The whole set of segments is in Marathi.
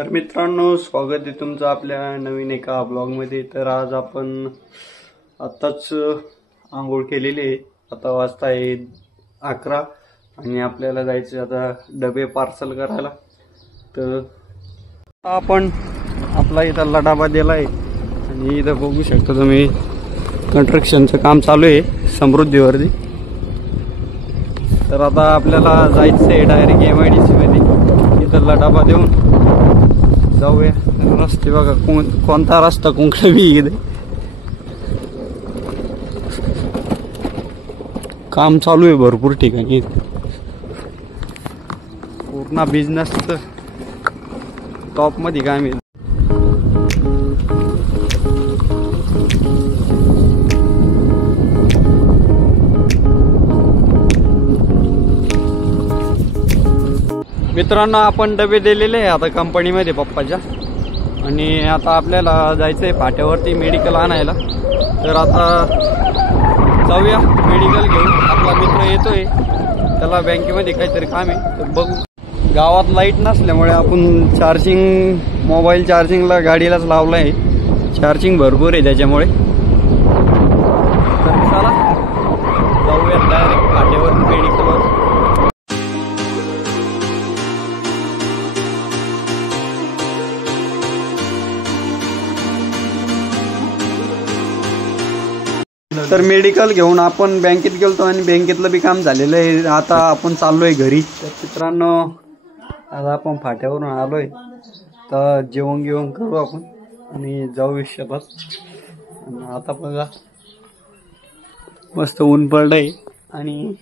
तर मित्रांनो, स्वागत आहे तुमचं आपल्या नवीन एका ब्लॉगमध्ये। तर आज आपण आत्ताच आंघोळ केलेली आहे। आता वाजता आहे 11 आणि आपल्याला जायचं आता डबे पार्सल करायला। तर आपण आपला इथला डबा दिलाय आणि इथं बघू शकता तुम्ही कंस्ट्रक्शनचं काम चालू आहे समृद्धीवरती। तर आता आपल्याला जायचं आहे डायरेक्ट MIDC मध्ये। इथला डबा देऊन जाऊया। रस्ते बघा कोणता रस्ता कोणकडे बी इथे काम चालू आहे भरपूर ठिकाणी। पूर्ण बिझनेस टॉप मध्ये काम आहे। मित्रांनो, आपण डबे दिलेले आहे आता कंपनीमध्ये पप्पाच्या, आणि आता आपल्याला जायचंय फाट्यावरती मेडिकल आणायला। तर आता जाऊया मेडिकल घेऊन। आपला मित्र येतोय, त्याला बँकेमध्ये काहीतरी काम आहे, तर बघू। गावात लाईट नसल्यामुळे आपण मोबाईल चार्जिंगला गाडीलाच लावला आहे। चार्जिंग भरपूर आहे त्याच्यामुळे। तर चला जाऊया डायरेक्ट फाट्यावर मेडिकलवर। तर मेडिकल घेऊन आपण बँकेत गेलतो आणि बँकेतलं बी काम झालेलं आहे। आता आपण चाललोय घरी। तर मित्रांनो, आता आपण फाट्यावरून आलोय, तर जेवण करू आपण आणि जाऊ शेतात। आता बघा मस्त ऊन पडलंय आणि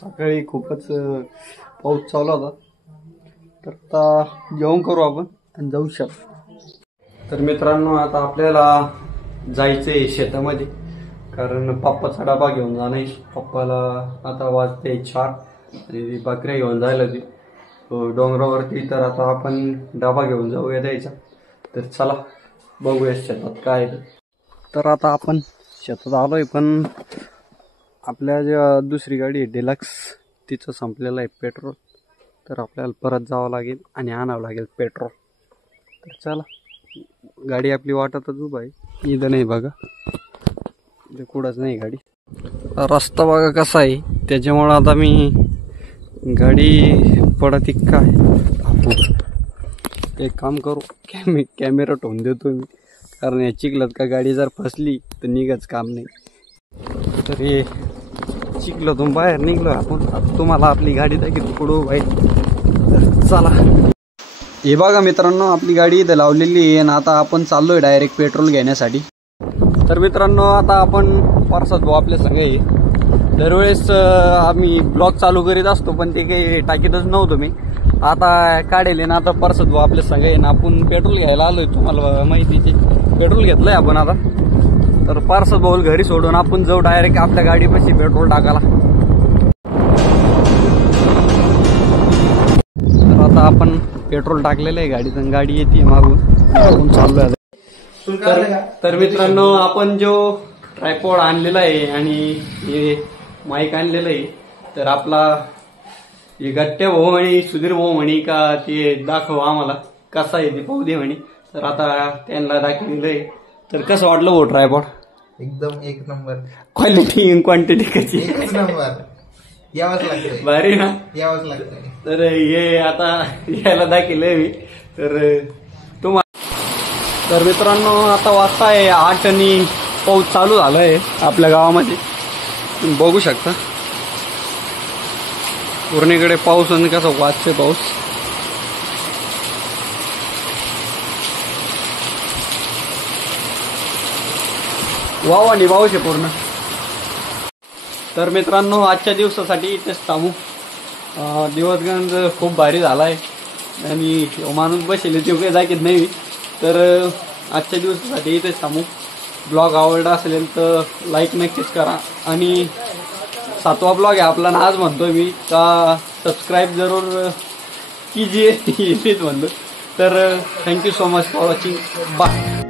सकाळी खूपच पाऊस चालू होता। तर आता जेवण करू आपण आणि जाऊ शेतात। तर मित्रांनो, आता आपल्याला जायचंय शेतामध्ये, कारण पप्पाचा डबा घेऊन जाणार। पप्पाला आता वाजते 4 आणि बकऱ्या घेऊन जायला ती डोंगरावरती। तर आता आपण डबा घेऊन जाऊया द्यायचा। तर चला बघूया शेतात काय। तर आता आपण शेतात आलोय, पण आपल्या ज्या दुसरी गाडी डिलक्स तिचं संपलेलं आहे पेट्रोल। तर आपल्याला परत जावं लागेल आणि आणावं लागेल पेट्रोल। तर चला, गाडी आपली वाटतच उभा आहे, इथं नाही बघा, कुठंच नाही गाडी। रस्ता बघा कसा आहे, त्याच्यामुळे आता मी गाडी पडत काय एक काम करू, कॅमेरा ठेवून देतो मी, कारण या चिखलात का गाडी जर फसली तर निघाच काम नाही। तर हे चिखलातून बाहेर निघलो आपण। आता तुम्हाला आपली गाडी दाखवतो पुढं बाई। तर चला, हे बघा मित्रांनो, आपली गाडी इथं लावलेली आहे आणि आता आपण चाललोय डायरेक्ट पेट्रोल घेण्यासाठी। तर मित्रांनो, आता आपण परसाद भाऊ आपल्या संग आहे। दरवेळेस आम्ही ब्लॉग चालू करीत असतो, पण ते काही टाकीतच नव्हतो मी। आता काढेल ना, आता परसाद भाऊ आपल्या संग आहे ना, आपण पेट्रोल घ्यायला आलोय। तुम्हाला माहितीचे पेट्रोल घेतलंय आपण आता। तर परसाद भाऊ घरी सोडून आपण जाऊ डायरेक्ट आपल्या गाडीपाशी पेट्रोल टाकायला। तर आता आपण पेट्रोल टाकलेलं आहे गाडीत, गाडी येते मागून, आपण चाललोय। तर मित्रांनो, आपण जो ट्रायपॉड आणलेला आहे आणि हे माईक आणलेलं आहे, तर आपला हे गट्ट्या भाऊ म्हणे, सुधीर भाऊ म्हणे का ते दाखव आम्हाला कसा आहे ते पाहू दे म्हणे। तर आता त्यांना दाखवलेलं आहे। तर कसं वाटलं भाऊ ट्रायपॉड? एकदम एक नंबर। क्वालिटी क्वांटिटी कशी? एक नंबर, यावंच लागतंय, भारी ना, यावंच लागतंय। तर हे आता याला दाखवलंय मी। तर मित्रांनो, आता वाजता आहे 8 आणि पाऊस चालू झालाय आपल्या गावामध्ये, तुम्ही बघू शकता पूर्णीकडे पाऊस आणि कसा वाजतोय पाऊस। वावानी पाऊस आहे पूर्ण। तर मित्रांनो, आजच्या दिवसासाठी इथेच थांबू। दिवसगंज खूप भारी झालाय आणि माणूस बसेल ते काही जागेत नाही। तर आजच्या दिवसासाठी इथेच थांबू। ब्लॉग आवडला असेल तर लाईक नक्कीच करा, आणि 7वा ब्लॉग आहे आपला, आज म्हणतोय मी का सबस्क्राईब जरूर कीजिए, म्हणतो। तर thank you so much for watching, bye.